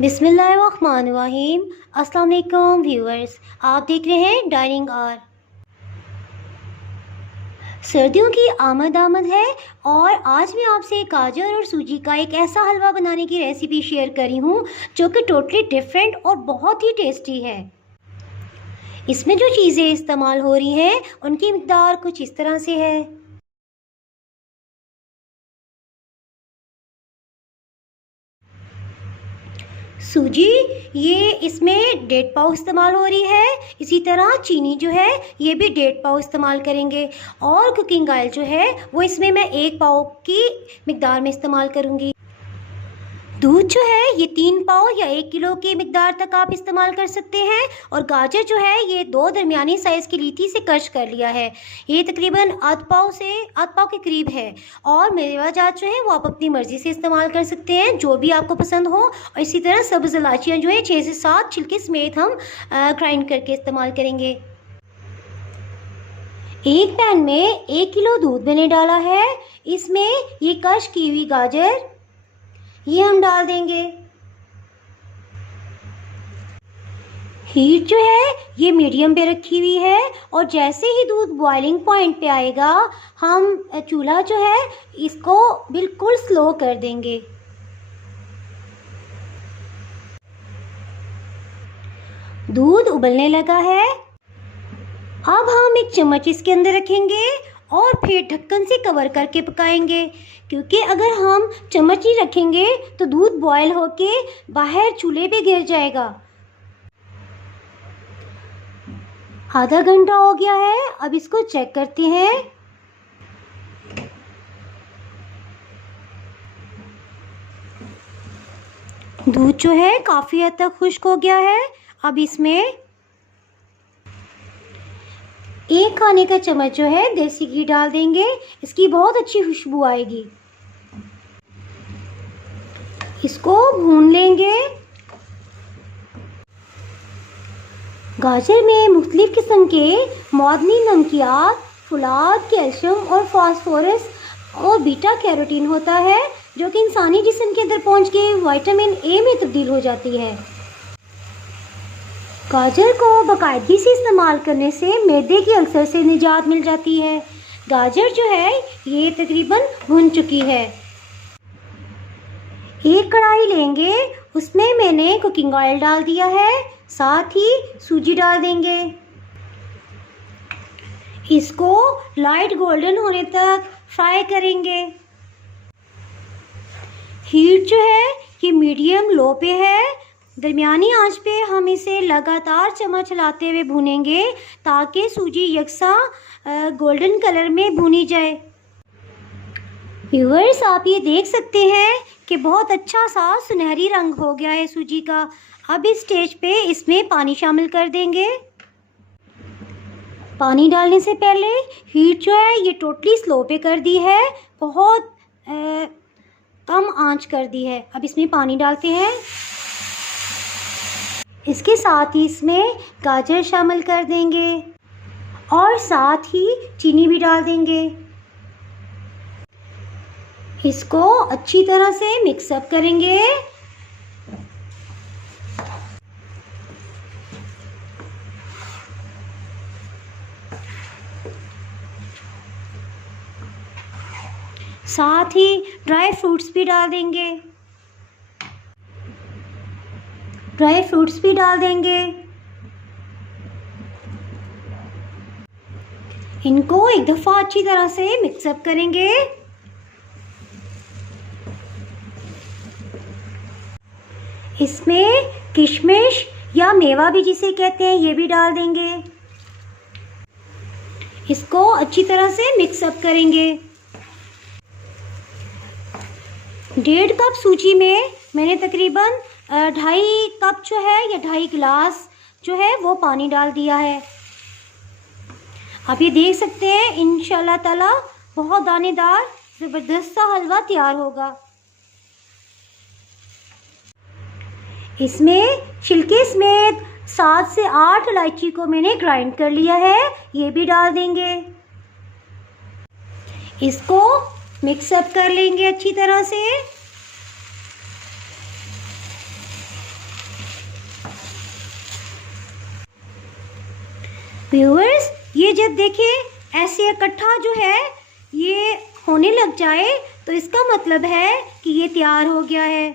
बिस्मिल्लाहिर्रहमानिर्रहीम। अस्सलाम वालेकुम व्यूअर्स, आप देख रहे हैं डाइनिंग आवर। सर्दियों की आमद है और आज मैं आपसे गाजर और सूजी का एक ऐसा हलवा बनाने की रेसिपी शेयर करी हूँ जो कि टोटली डिफरेंट और बहुत ही टेस्टी है। इसमें जो चीज़ें इस्तेमाल हो रही हैं उनकी मिकदार कुछ इस तरह से है। सूजी, ये इसमें 1.5 पाव इस्तेमाल हो रही है। इसी तरह चीनी जो है ये भी 1.5 पाव इस्तेमाल करेंगे और कुकिंग ऑयल जो है वो इसमें मैं 1 पाव की मिकदार में इस्तेमाल करूँगी। दूध जो है ये 3 पाव या 1 किलो की मिकदार तक आप इस्तेमाल कर सकते हैं। और गाजर जो है ये 2 दरमियानी साइज़ की लीथी से कश कर लिया है। ये तकरीबन आध पाव के करीब है। और मेवा जात जो है वो आप अपनी मर्ज़ी से इस्तेमाल कर सकते हैं, जो भी आपको पसंद हो। और इसी तरह सब्ज़ इलायचियाँ जो है 6 से 7 छिलके समेत हम ग्राइंड करके इस्तेमाल करेंगे। एक पैन में 1 किलो दूध मैंने डाला है। इसमें ये कश की हुई गाजर ये हम डाल देंगे। हीट जो है ये मीडियम पे रखी हुई है और जैसे ही दूध बॉइलिंग पॉइंट पे आएगा हम चूल्हा जो है इसको बिल्कुल स्लो कर देंगे। दूध उबलने लगा है। अब हम एक चम्मच इसके अंदर रखेंगे और फिर ढक्कन से कवर करके पकाएंगे, क्योंकि अगर हम चम्मच ही रखेंगे तो दूध बॉयल होके बाहर चूल्हे पे गिर जाएगा। आधा घंटा हो गया है, अब इसको चेक करते हैं। दूध जो है काफ़ी हद तक खुश्क हो गया है। अब इसमें 1 खाने का चम्मच जो है देसी घी डाल देंगे, इसकी बहुत अच्छी खुशबू आएगी। इसको भून लेंगे। गाजर में मुख्तलिफ किस्म के मौदनी नमकियात, फुलाद, कैल्शियम और फास्फोरस और बीटा कैरोटीन होता है, जो कि इंसानी जिस्म के अंदर पहुंच के विटामिन ए में तब्दील हो जाती है। गाजर को बाकायदगी से इस्तेमाल करने से मैदे के अल्सर से निजात मिल जाती है। गाजर जो है ये तकरीबन भुन चुकी है। एक कढ़ाई लेंगे, उसमें मैंने कुकिंग ऑयल डाल दिया है, साथ ही सूजी डाल देंगे। इसको लाइट गोल्डन होने तक फ्राई करेंगे। हीट जो है ये मीडियम लो पे है। दरमियानी आंच पे हम इसे लगातार चम्मच चलाते हुए भूनेंगे ताकि सूजी यकसा गोल्डन कलर में भुनी जाए। व्यूअर्स, आप ये देख सकते हैं कि बहुत अच्छा सा सुनहरी रंग हो गया है सूजी का। अब इस स्टेज पे इसमें पानी शामिल कर देंगे। पानी डालने से पहले हीट जो है ये टोटली स्लो पे कर दी है, बहुत कम आंच कर दी है। अब इसमें पानी डालते हैं। इसके साथ ही इसमें गाजर शामिल कर देंगे और साथ ही चीनी भी डाल देंगे। इसको अच्छी तरह से मिक्सअप करेंगे। साथ ही ड्राई फ्रूट्स भी डाल देंगे। इनको एक दफ़ा अच्छी तरह से मिक्सअप करेंगे। इसमें किशमिश या मेवा भी जिसे कहते हैं ये भी डाल देंगे। इसको अच्छी तरह से मिक्सअप करेंगे। 1.5 कप सूजी में मैंने तकरीबन 2.5 कप जो है या 2.5 गिलास जो है वो पानी डाल दिया है। आप ये देख सकते हैं इंशाल्लाह ताला बहुत दानेदार ज़बरदस्त सा हलवा तैयार होगा। इसमें छिलके समेत 7 से 8 इलायची को मैंने ग्राइंड कर लिया है, ये भी डाल देंगे। इसको मिक्सअप कर लेंगे अच्छी तरह से। व्यूअर्स, ये जब देखें ऐसे इकट्ठा जो है ये होने लग जाए तो इसका मतलब है कि ये तैयार हो गया है।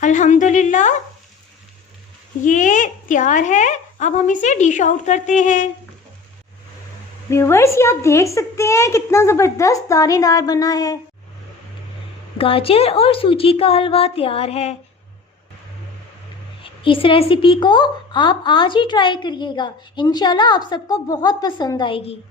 अल्हम्दुलिल्लाह, ये तैयार है। अब हम इसे डिश आउट करते हैं। व्यूअर्स, ये आप देख सकते हैं कितना ज़बरदस्त दानेदार बना है। गाजर और सूजी का हलवा तैयार है। इस रेसिपी को आप आज ही ट्राई करिएगा, इंशाल्लाह आप सबको बहुत पसंद आएगी।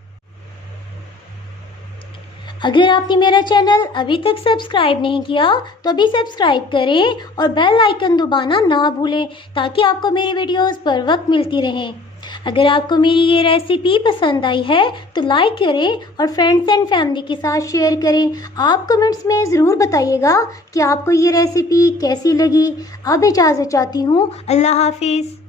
अगर आपने मेरा चैनल अभी तक सब्सक्राइब नहीं किया तो अभी सब्सक्राइब करें और बेल आइकन दबाना ना भूलें ताकि आपको मेरी वीडियोस पर वक्त मिलती रहें। अगर आपको मेरी ये रेसिपी पसंद आई है तो लाइक करें और फ्रेंड्स एंड फैमिली के साथ शेयर करें। आप कमेंट्स में ज़रूर बताइएगा कि आपको ये रेसिपी कैसी लगी। अब इजाज़त चाहती हूँ। अल्लाह हाफिज़।